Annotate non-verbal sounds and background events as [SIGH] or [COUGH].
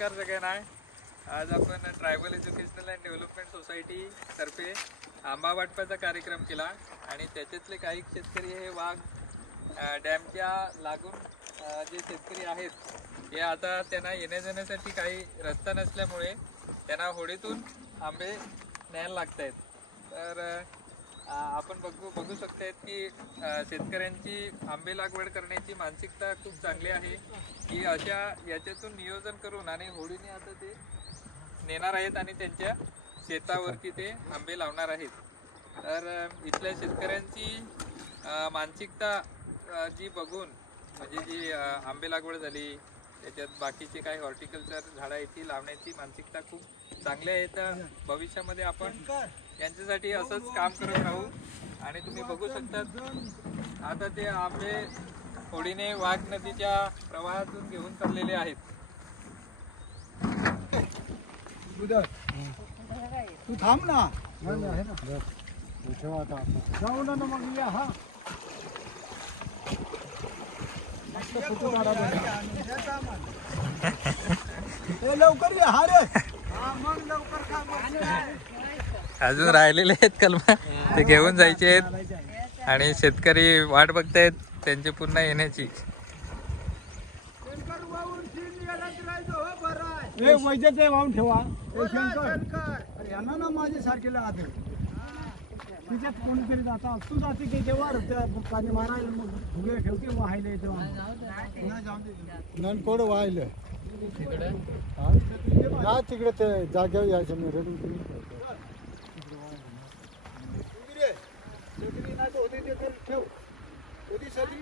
नमस्कार सगळ्यांना. आज आपण tribal educational and development society तर्फे आंबा वाटपाचा कार्यक्रम केला आणि त्याच्यातले काही शेतकरी हे वाघ डॅमच्या लागून जे शेतकरी आहेत हे आता त्यांना येण्या जाण्यासाठी काही रस्ता नसल्यामुळे त्यांना होडीतून आंबे न्यायला लागत आहेत तर आपण बघू बघू शकतायत की शेतकऱ्यांची आंबे लागवड करण्याची मानसिकता खूप चांगली आहे. की अशा याच्यातून नियोजन करून आणि होळीने आता ते नेणार आहेत आणि त्यांच्या शेतावरती ते आंबे लावणार आहेत. तर इथल्या शेतकऱ्यांची मानसिकता जी बघून म्हणजे जी आंबे लागवड झाली त्याच्यात बाकीचे काही हॉर्टिकल्चर झाडं आहेत ती लावण्याची मानसिकता खूप चांगली आहे. तर भविष्यामध्ये आपण यांच्यासाठी असंच काम करत राहू. आणि तुम्ही बघू शकता आता ते आंबे होडीने वाघ नदीच्या प्रवाहातून घेऊन चाललेले आहेत. तू थांब ना. जाऊ ना मग या हा. [LAUGHS] लवकर या हा रे. मग लवकर खा [LAUGHS] अजून राहिलेले आहेत कलमा. ते घेऊन जायचे आहेत. आणि शेतकरी वाट बघतायत त्यांची पुन्हा येण्याची. वैद्य वाहून ठेवा. यांना ना माझे सारखेला आदर तिच्यात कोणीतरी जाता. तू जाते की पाणी मारायला मग फुगे ठेवते वाहायला तेव्हा ननकोड वाहिलं तिकडे? ते जागेवर यायचं मी रडून ठेव नाही ना आण छत्री मग वैजलचा इथं आंबा